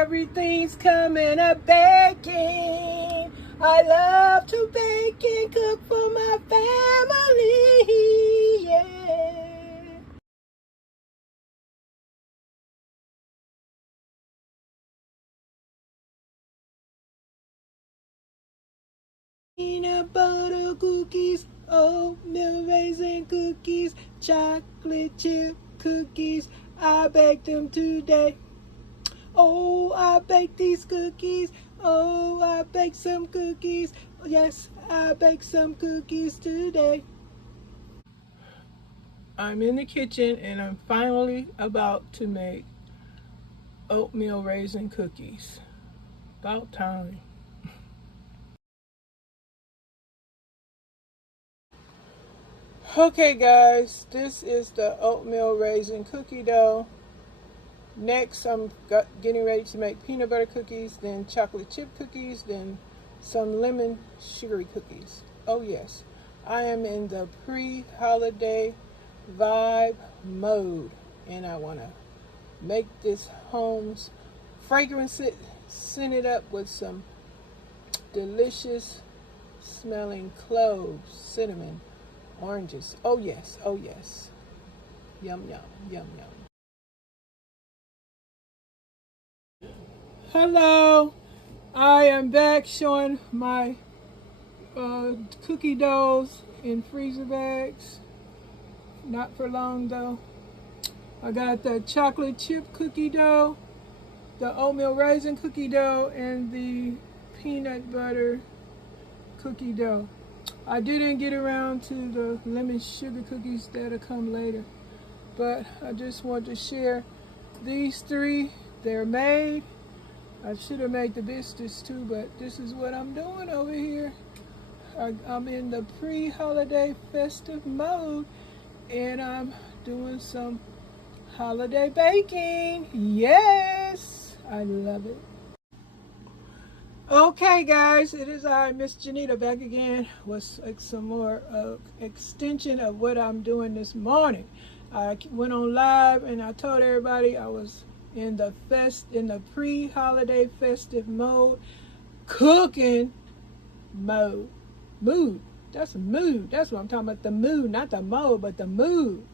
Everything's coming up baking. I love to bake and cook for my family. Yeah. Peanut butter cookies, oatmeal raisin cookies, chocolate chip cookies. I baked them today. Oh, I baked these cookies. Oh, I baked some cookies. Yes, I baked some cookies today. I'm in the kitchen and I'm finally about to make oatmeal raisin cookies. About time. Okay guys, this is the oatmeal raisin cookie dough. Next, I'm getting ready to make peanut butter cookies, then chocolate chip cookies, then some lemon sugary cookies. Oh yes, I am in the pre-holiday vibe mode, and I want to make this home's fragrance it, scent it up with some delicious smelling cloves, cinnamon, oranges. Oh yes, oh yes. Yum, yum, yum, yum. Hello, I am back showing my cookie doughs in freezer bags. Not for long though. I got the chocolate chip cookie dough, the oatmeal raisin cookie dough, and the peanut butter cookie dough. I didn't get around to the lemon sugar cookies that'll come later, but I just want to share these three. They're made. I should have made the biscuits too, but this is what I'm doing over here. I'm in the pre-holiday festive mode, and I'm doing some holiday baking. Yes, I love it. Okay guys, it is I, Miss Janita, back again with some more extension of what I'm doing this morning. I went on live and I told everybody I was in the pre-holiday festive mode, cooking mode. Mood. That's a mood. That's what I'm talking about. The mood, not the mode, but the mood.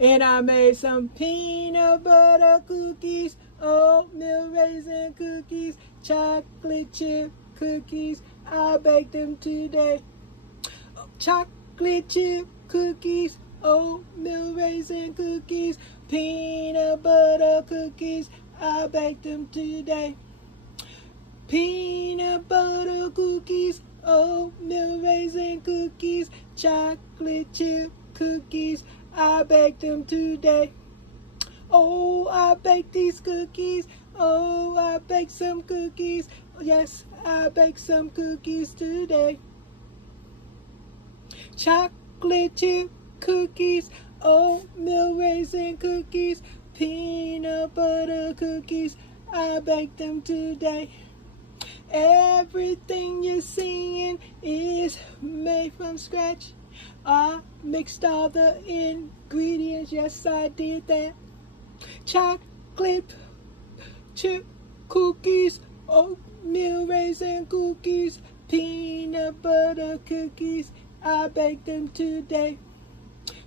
And I made some peanut butter cookies, oatmeal raisin cookies, chocolate chip cookies. I baked them today. Chocolate chip cookies, oatmeal raisin cookies, peanut butter cookies. I baked them today. Peanut butter cookies, oatmeal raisin cookies, chocolate chip cookies. I baked them today. Oh, I baked these cookies. Oh, I baked some cookies. Yes, I baked some cookies today. Chocolate chip cookies, oatmeal raisin cookies, peanut butter cookies. I baked them today. Everything you're seeing is made from scratch. I mixed all the ingredients. Yes, I did that. Chocolate chip cookies, oatmeal raisin cookies, peanut butter cookies. I baked them today.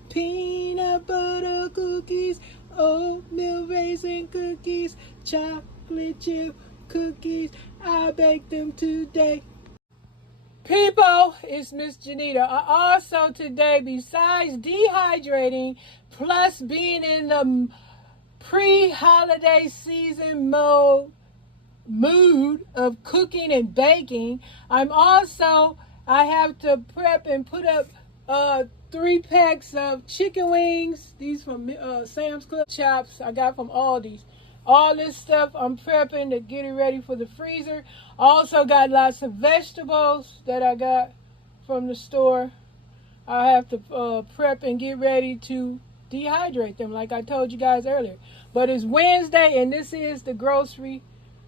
Peanut butter cookies, oatmeal raisin cookies, chocolate chip cookies. I baked them today. People, it's Miss Janita. I also today, besides dehydrating, plus being in the pre-holiday season mood of cooking and baking, I have to prep and put up 3 packs of chicken wings. These from Sam's Club. Chops I got from Aldi's. All this stuff I'm prepping to get it ready for the freezer. Also got lots of vegetables that I got from the store. I have to prep and get ready to dehydrate them like I told you guys earlier. But it's Wednesday and this is the grocery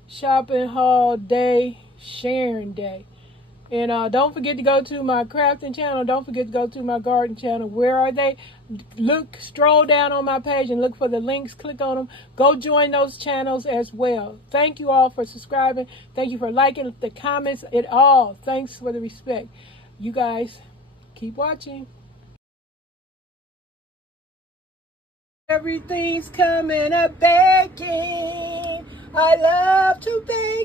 shopping haul day, sharing day. And don't forget to go to my crafting channel. Don't forget to go to my garden channel. Where are they? Stroll down on my page and look for the links. Click on them. Go join those channels as well. Thank you all for subscribing. Thank you for liking the comments. It all. Thanks for the respect. You guys keep watching. Everything's coming up baking. I love to bake.